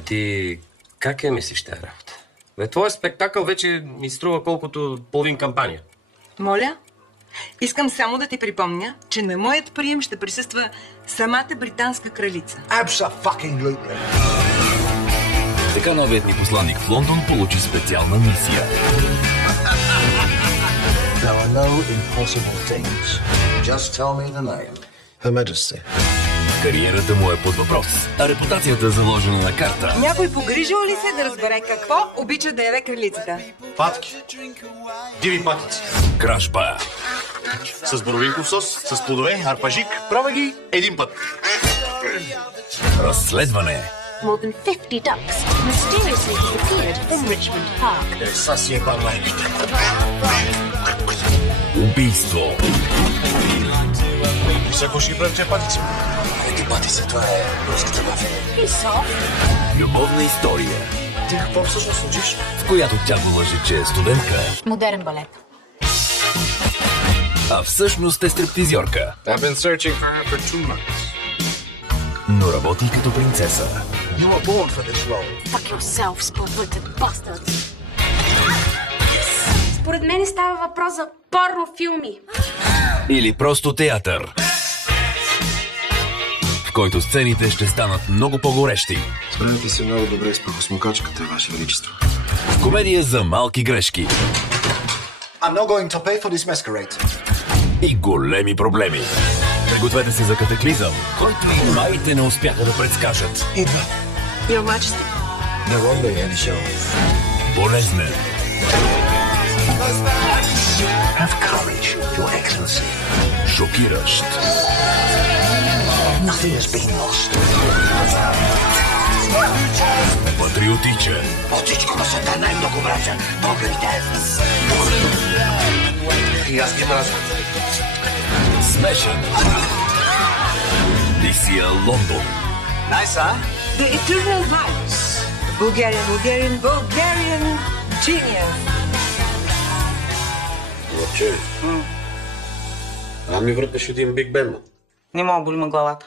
Ти как я мислиш тази работа? Бе, твой спектакъл вече ми струва колкото половин кампания. Моля, искам само да ти припомня, че на моят прием ще присъства самата британска кралица. Abso-fucking-lutely. Така новият ни посланник в Лондон получи специална мисия. There are no impossible things. Just tell me the name. Her Majesty. Кариерата му е под въпрос, а репутацията е заложена на карта. Някой погрижил ли се да разбере какво обича да яде кралицата? Патки. Диви патици. Кражба. С боровинков сос, с плодове, арпажик. Правя ги един път. Разследване. More than 50 ducks mysteriously disappeared in Richmond Park. Сасия барлайките. Убийство. Всяко ще ги правим тези патици. Ети патици, това е руската мафия. Любовна история, Ти какво всъщност учиш? в която тя го лъже, че е студентка, Модерен балет. а всъщност е стриптизьорка. I've been searching for her for 2 months. Но работи като принцеса. You were born for this role. Fuck yourself, split-witted bastards. Според мен става въпрос за порнофилми. Или просто театър, в който сцените ще станат много по-горещи. Справяте се много добре с прахосмокачката, Ваше Величество. Комедия за малки грешки I'm not going to pay for this masquerade. и големи проблеми. Пригответе се за катаклизъм, който и маите не успяха да предскажат. Идва. Your Majesty. No wonder you had a show. Болезнен, Have courage, Your Excellency. шокиращ, Nothing has been lost. патриотичен, От всичко на света най-много мразя българите. И аз ги мразя. смешен. Мисия Лондон. The Eternal Vibes. Bulgarian genius. Лъче. А ми върташ един Биг Бен. Не мога, боли ме главата.